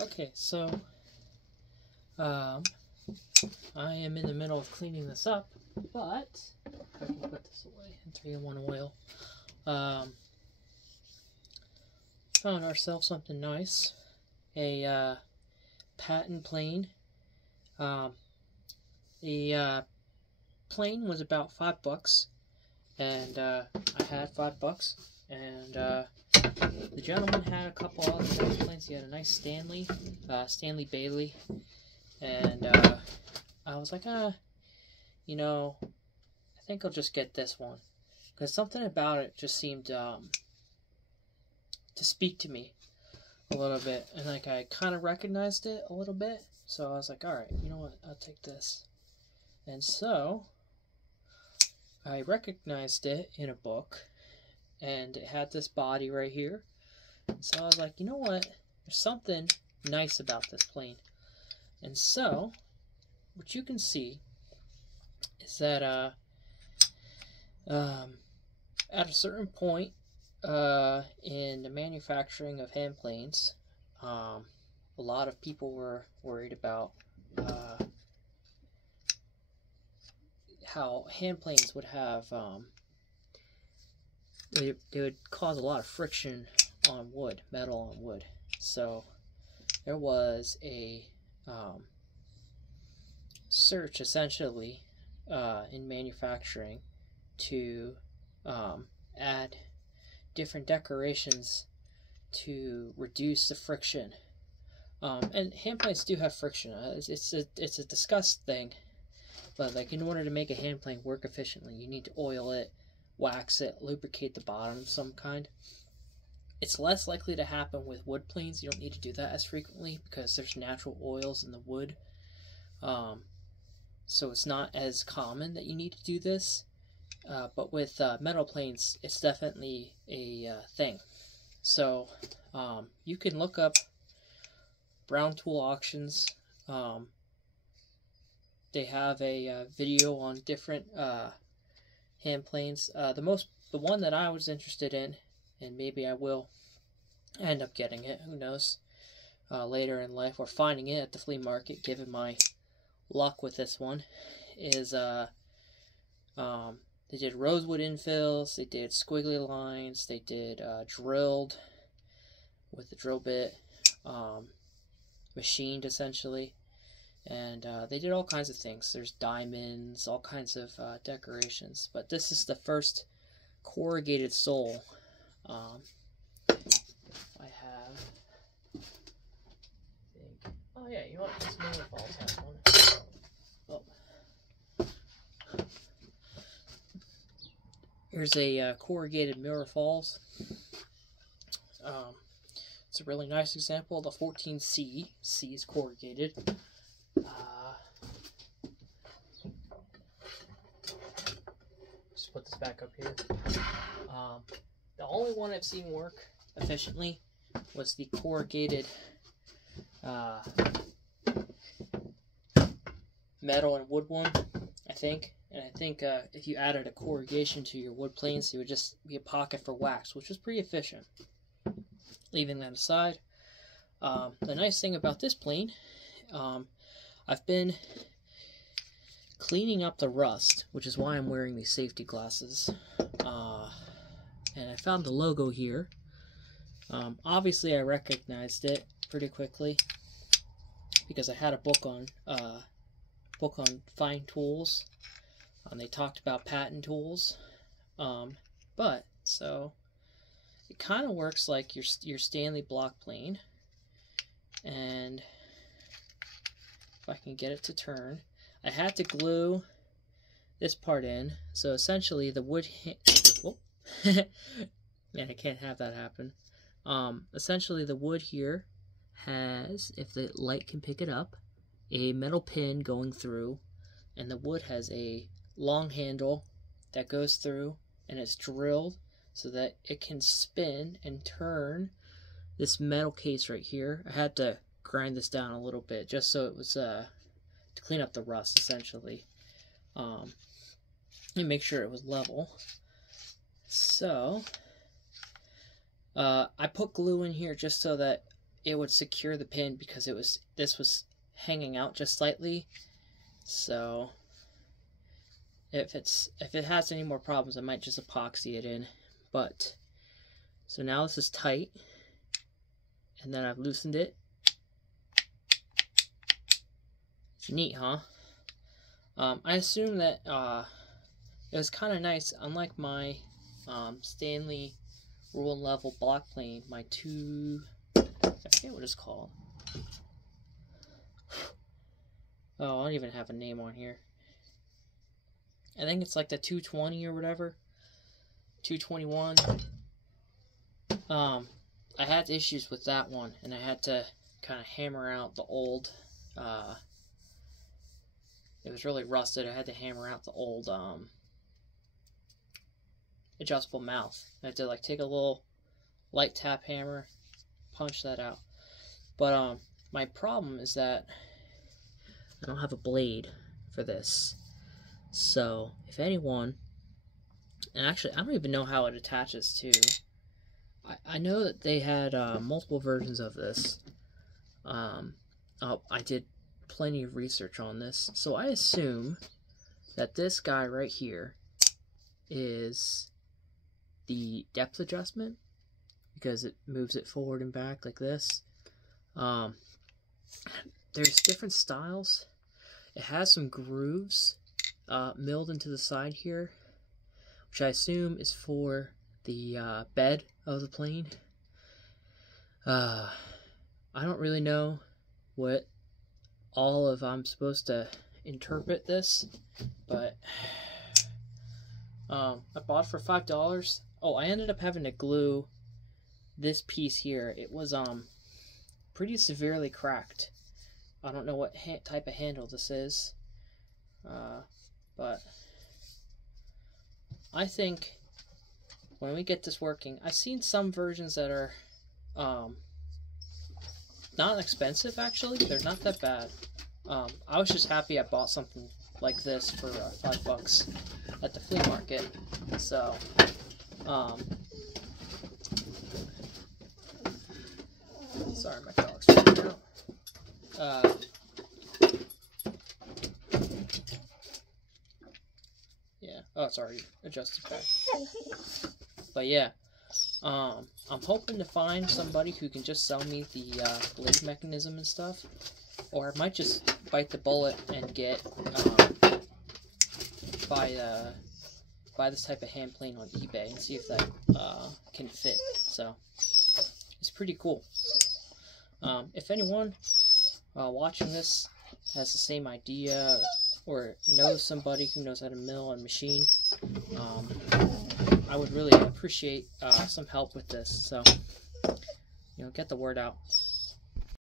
Okay, so I am in the middle of cleaning this up, but I can put this away in 3-in-1 oil. Found ourselves something nice, a patent plane. The plane was about $5, and I had $5, and the gentleman had a couple other nice planes. He had a nice Stanley Bailey, and I was like, you know, I think I'll just get this one, because something about it just seemed to speak to me a little bit, and like I kind of recognized it a little bit, so I was like, all right, you know what, I'll take this. And so I recognized it in a book, and it had this body right here. So I was like, you know what, there's something nice about this plane. And so what you can see is that at a certain point in the manufacturing of hand planes, a lot of people were worried about how hand planes would have they would cause a lot of friction on wood, metal on wood. So there was a search essentially in manufacturing to add different decorations to reduce the friction. And hand planes do have friction. It's a discussed thing, but like in order to make a hand plane work efficiently, you need to oil it, wax it, lubricate the bottom of some kind. It's less likely to happen with wood planes. You don't need to do that as frequently because there's natural oils in the wood. So it's not as common that you need to do this. But with metal planes, it's definitely a thing. So you can look up Brown Tool Auctions. They have a video on different hand planes. The one that I was interested in, and maybe I will end up getting it, who knows, later in life, or finding it at the flea market, given my luck with this one, is they did rosewood infills, they did squiggly lines, they did drilled with the drill bit, machined essentially, and they did all kinds of things. There's diamonds, all kinds of decorations, but this is the first corrugated sole. I have, oh yeah, you know what, this Miller Falls has one. Oh. Here's a corrugated Mirror Falls. It's a really nice example. The 14C. C is corrugated. Just put this back up here. The only one I've seen work efficiently was the corrugated metal and wood one, I think. And I think if you added a corrugation to your wood planes, it would just be a pocket for wax, which was pretty efficient. Leaving that aside, the nice thing about this plane, I've been cleaning up the rust, which is why I'm wearing these safety glasses. And I found the logo here. Obviously, I recognized it pretty quickly because I had a book on fine tools. They talked about patent tools, but so it kind of works like your Stanley block plane. And if I can get it to turn, I had to glue this part in. So essentially, the wood. Oh. Man, I can't have that happen. Essentially, the wood here has, if the light can pick it up, a metal pin going through, and the wood has a long handle that goes through, and it's drilled so that it can spin and turn this metal case right here. I had to grind this down a little bit just so it was to clean up the rust essentially, and make sure it was level. So I put glue in here just so that it would secure the pin because this was hanging out just slightly. So if it has any more problems, I might just epoxy it in. But so now this is tight, and then I've loosened it. It's neat, huh? I assume that it was kind of nice. Unlike my Stanley rule and level block plane, my I forget what it's called. Oh, I don't even have a name on here. I think it's like the 220 or whatever. 221. I had issues with that one, and I had to kind of hammer out the old, it was really rusted. I had to hammer out the old adjustable mouth. I had to like take a little light tap hammer, punch that out. But my problem is that I don't have a blade for this. So if anyone, and actually I don't even know how it attaches to. I know that they had multiple versions of this. I did plenty of research on this, so I assume that this guy right here is the depth adjustment, because it moves it forward and back like this. There's different styles. It has some grooves milled into the side here, which I assume is for the bed of the plane. I don't really know what all of I'm supposed to interpret this, but I bought it for $5. Oh, I ended up having to glue this piece here. It was pretty severely cracked. I don't know what type of handle this is, but I think when we get this working, I've seen some versions that are not expensive, actually. They're not that bad. I was just happy I bought something like this for $5 at the flea market. So, sorry, my dog's freaking out. Yeah. Oh, it's already adjusted back. But yeah. I'm hoping to find somebody who can just sell me the blade mechanism and stuff, or I might just bite the bullet and get buy this type of hand plane on eBay and see if that can fit. So it's pretty cool. If anyone watching this has the same idea or knows somebody who knows how to mill and machine, I would really appreciate some help with this. So, get the word out.